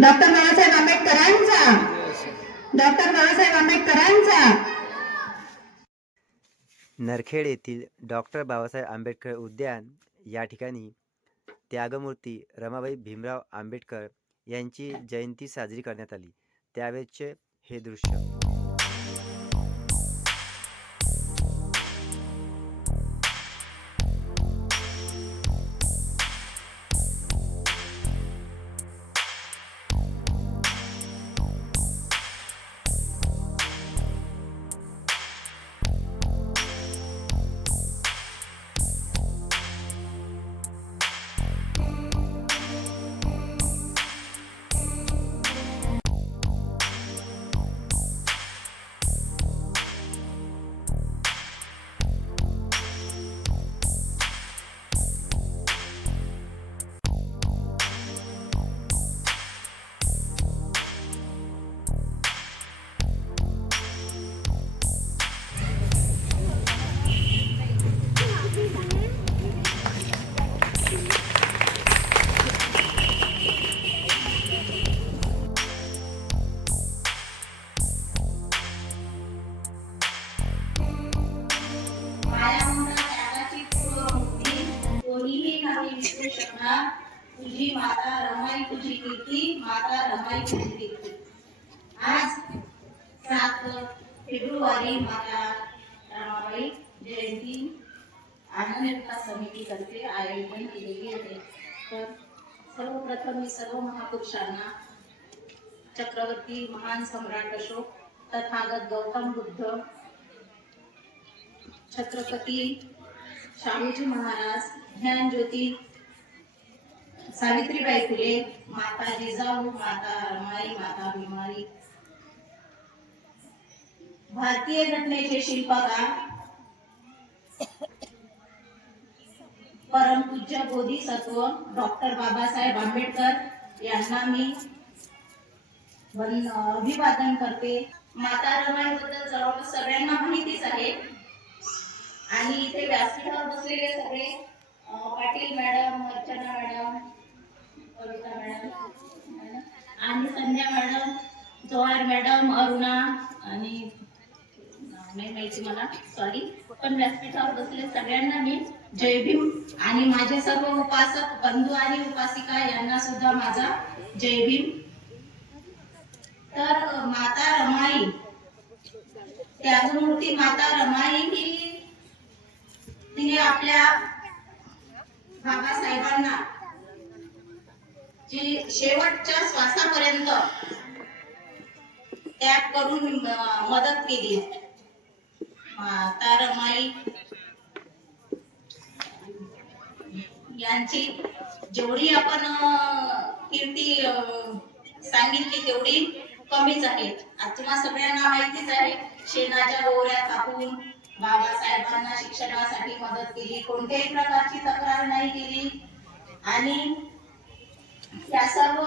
Doctor Babasaheb आंबेडकरांचा. Doctor Babasaheb आंबेडकरांचा. नरखेड येथील डॉक्टर बाबासाहेब आंबेडकर उद्यान या ठिकाणी त्यागमूर्ती रमाबाई भीमराव आंबेडकर यांची जयंती साजरी करण्यात आली. त्यावेळेचे हे दृश्य. रमाई आज सात फेब्रुवारी माता रमाबाई जयंती आनंदता समितीतर्फे आयोजन केलेली आहे. तर सर्वप्रथम मी सर्व महापुरुषांना चक्रवर्ती महान सम्राट अशोक तथागत गौतम बुद्ध छत्रपती शाहूजी महाराज ज्ञान ज्योती सावित्रीबाई फुले माता जिजाऊ माता रमाई माता भीमाई भारतीय घटनेचे शिल्पकार परमपूज्य बोधिसत्व डॉक्टर बाबासाहेब आंबेडकर यांना मी अभिवादन करते. माता रमाईबद्दल सर्व सगळ्यांना माहितीच आहे. आणि इथे व्यासपीठावर बसलेले सगळे Patil madam Archana madam Kavita madam. आणि संध्या मॅडम जोहार मॅडम अरुणा आणि नाही माहिती मला सॉरी पण व्यासपीठावर बसले सगळ्यांना मी जय भीम आणि माझे सर्व उपासक बंधू आणि उपासिका यांना सुद्धा माझा जय भीम. तर माता रमाई. त्यागमूर्ती माता रमाई ही तिने आपल्या बाबासाहेबांना जी शेवटच्या श्वासापर्यंत त्याग करून मदत केली. माता रमाई यांची जेवढी आपण कीर्ती सांगितली तेवढी कमीच आहे. आत्मा तुम्हा सगळ्यांना माहितीच आहे शेणाच्या गोऱ्या टाकून बाबासाहेबांना शिक्षणासाठी मदत केली. कोणत्याही प्रकारची तक्रार नाही केली. आणि त्या सर्व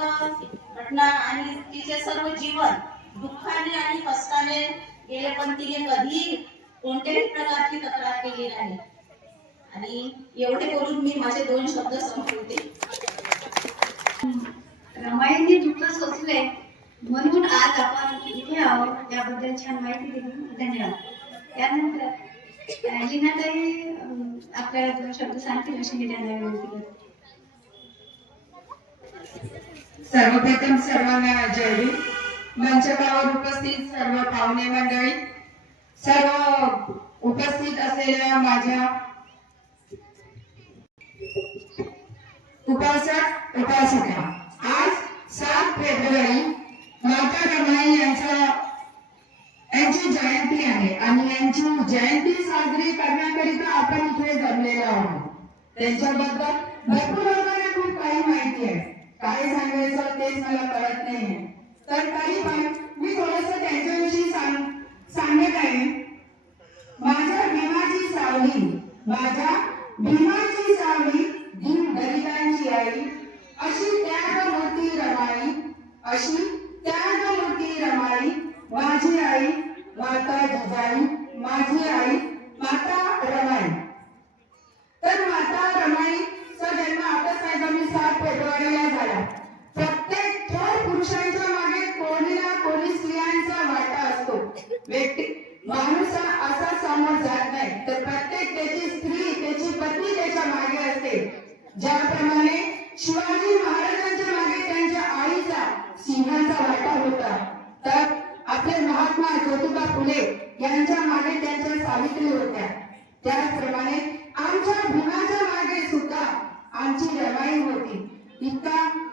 घटना आणि तिचे सर्व जीवन दुःखाने आणि कष्टाने गेले पण तिने कधी कोणत्याही प्रकारची तक्रार केली नाही. आणि एवढे बोलून मी माझे दोन शब्द संपवते. रमाईंनी दुःख सोसले म्हणून आज आपण इथे आहोत. त्याबद्दल छान माहिती दिली. धन्यवाद. त्यानंतर लिनाताई आपल्याला दोन शब्द सांगतील अशी मी त्यांना विनंती करते. सर्वप्रथम सर्वांना जय मंचकावर उपस्थित सर्व पाहुणे मंडळी सर्व उपस्थित असलेल्या माझ्या उपासक उपासिका. आज सात फेब्रुवारी माता रमाई यांचा यांची जयंती आहे आणि यांची जयंती साजरी करण्याकरिता आपण इथे जमलेलो आहोत. त्यांच्याबद्दल भरपूर लोकांना खूप काही माहिती आहे काय सांगायचं तेच मला कळत नाहीये तर तरी पण मी थोडस त्यांच्याविषयी सांग सांगत आहे. माझ्या भीमाची सावली माझ्या भीमाची सावली भीम दलितांची आई अशी त्याग मूर्ती रमाई अशी त्याग मूर्ती रमाई माझी आई माता जिजाई माझी आई माता रमाई. तर माता रमाई चा जन्म साहेब साहेबांनी सात फेब्रुवारी आपले महात्मा ज्योतिबा फुले यांच्या मागे त्यांच्या सावित्री होत्या. त्याचप्रमाणे आमच्या भीमाच्या मागे सुद्धा आमची रमाई होती. इतका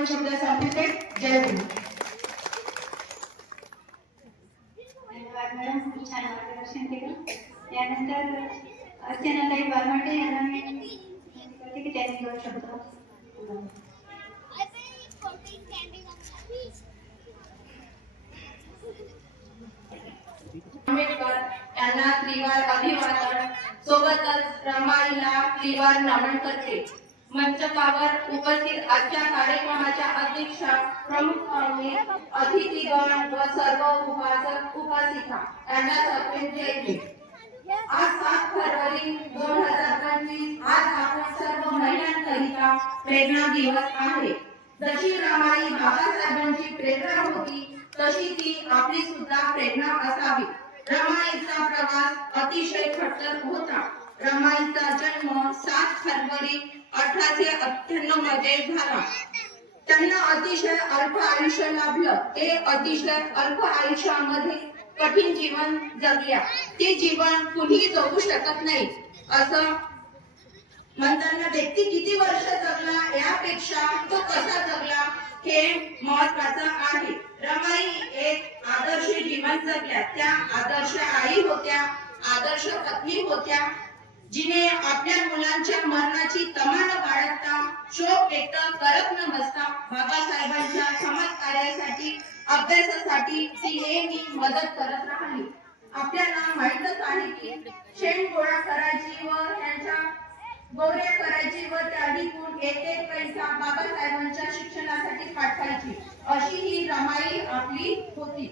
दोन शब्द संपवते जय गुरु धन्यवाद मॅडम. खूप छान मार्गदर्शन केलं. अर्चनाताई यांना मी करते की त्यांनी दोन शब्द आंबेडकर यांना त्रिवार अभिवादन. सोबतच रमाईला त्रिवार नमन करते मंचकावर उपस्थित आजच्या कार्यक्रमाच्या अध्यक्षा प्रमुख पाहुणे अतिथीगण व सर्व उपासक उपासिका यांना सर्वांचे जयंती आज सात फरवरी दोन हजार पंचवीस आज आपण सर्व महिलांकरिता प्रेरणा दिवस आहे. जशी रमाई बाबासाहेबांची प्रेरणा होती तशी ती आपली सुद्धा प्रेरणा असावी. रमाईचा प्रवास अतिशय खट्टर होता. रमाईचा जन्म सात फरवरी अठराशे अठ्ठ्याण्णवमध्ये झाला. त्यांना अतिशय अल्प आयुष्य लाभलं. ते अतिशय अल्प आयुष्यामध्ये कठीण जीवन जगल्या. ते जीवन कुणी जगू शकत नाही असं म्हणताना व्यक्ती किती वर्ष जगला यापेक्षा तो कसा जगला हे महत्वाचं आहे. रमाई एक आदर्श जीवन जगल्या. त्या आदर्श आई होत्या आदर्श पत्नी होत्या जिने आपल्या मुलांच्या मरणाची तमा बाळगता शोक व्यक्त करत न बसता बाबासाहेबांच्या समाज अभ्यासासाठी ती नेहमी मदत करत राहिली. आपल्याला माहीतच आहे की शेण गोळा करायची व त्यांच्या गोऱ्या करायची व त्यातून एक एक पैसा बाबासाहेबांच्या शिक्षणासाठी पाठवायची अशी ही रमाई आपली होती.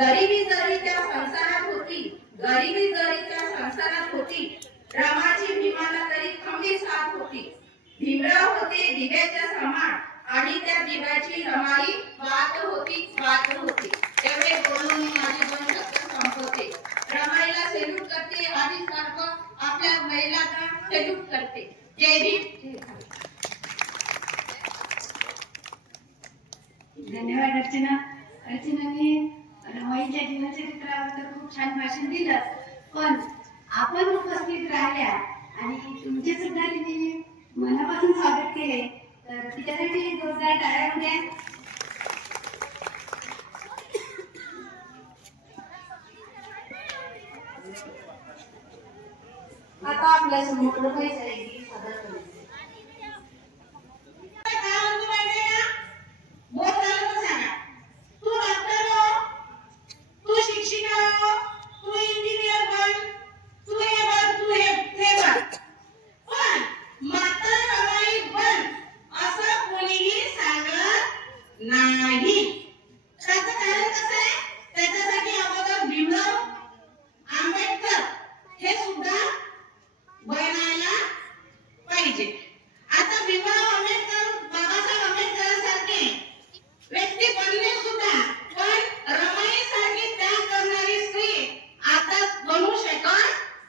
गरिबी जरी त्या संसारात होती गरिबी जरी त्या संसारात होती भीमराव होते दिव्याच्या समान आणि त्या दिव्याची रमाई वात होती वात होती. एवढे बोलून मी माझे दोन शब्द संपवते. रमाईला सेल्यूट करते आणि सर्व आपल्या महिलांना सेल्यूट करते. जय भीम. धन्यवाद अर्चना. अर्चनाने रमाईच्या जीवनचरित्राबद्दल खूप छान भाषण दिलं. पण आपण उपस्थित राहिल्या आणि तुमचे सुद्धा तिने मनापासून स्वागत केले तर तिच्यासाठी जोरदार टाळ्या होत्या आता आपल्यासमोर रमाईचा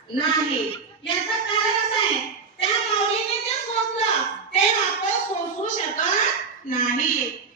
नाही. याचं कारणच आहे त्या माऊलीने ते सोसलं ते आपण सोसू शकत नाही.